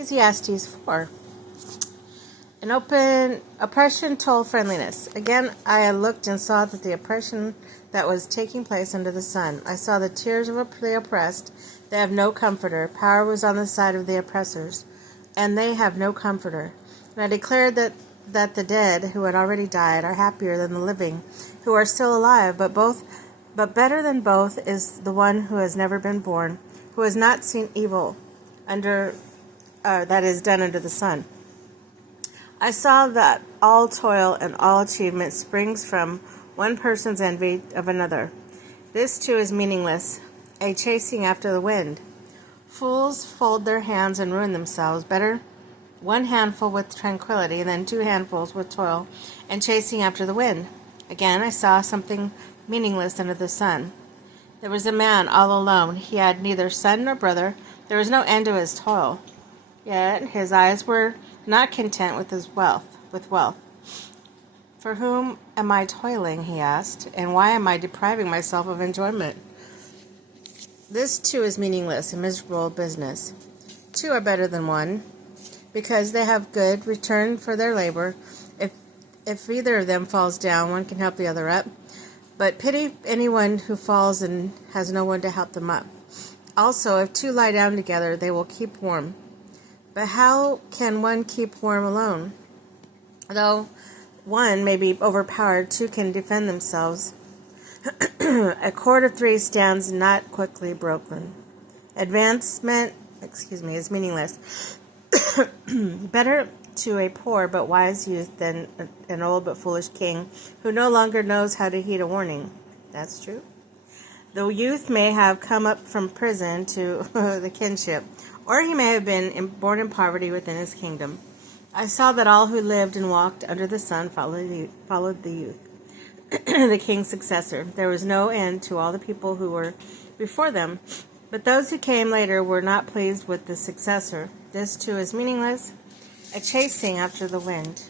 Ecclesiastes 4. An open oppression told friendliness. Again, I looked and saw that the oppression that was taking place under the sun. I saw the tears of the oppressed. They have no comforter. Power was on the side of the oppressors, and they have no comforter. And I declared that the dead who had already died are happier than the living who are still alive, but better than both is the one who has never been born, who has not seen evil that is done under the sun. I saw that all toil and all achievement springs from one person's envy of another. This too is meaningless, a chasing after the wind. Fools fold their hands and ruin themselves. Better one handful with tranquility than two handfuls with toil and chasing after the wind. Again, I saw something meaningless under the sun. There was a man all alone. He had neither son nor brother. There was no end to his toil. Yet his eyes were not content with his wealth. For whom am I toiling, he asked, and why am I depriving myself of enjoyment? This too is meaningless, a miserable business. Two are better than one, because they have good return for their labor. If either of them falls down, one can help the other up. But pity anyone who falls and has no one to help them up. Also, if two lie down together, they will keep warm. But how can one keep warm alone? Though one may be overpowered, two can defend themselves. A cord of three stands not quickly broken. Advancement, is meaningless. Better to a poor but wise youth than an old but foolish king who no longer knows how to heed a warning. That's true. The youth may have come up from prison to the kinship, or he may have been born in poverty within his kingdom. I saw that all who lived and walked under the sun followed the youth, the king's successor. There was no end to all the people who were before them, but those who came later were not pleased with the successor. This too is meaningless, a chasing after the wind.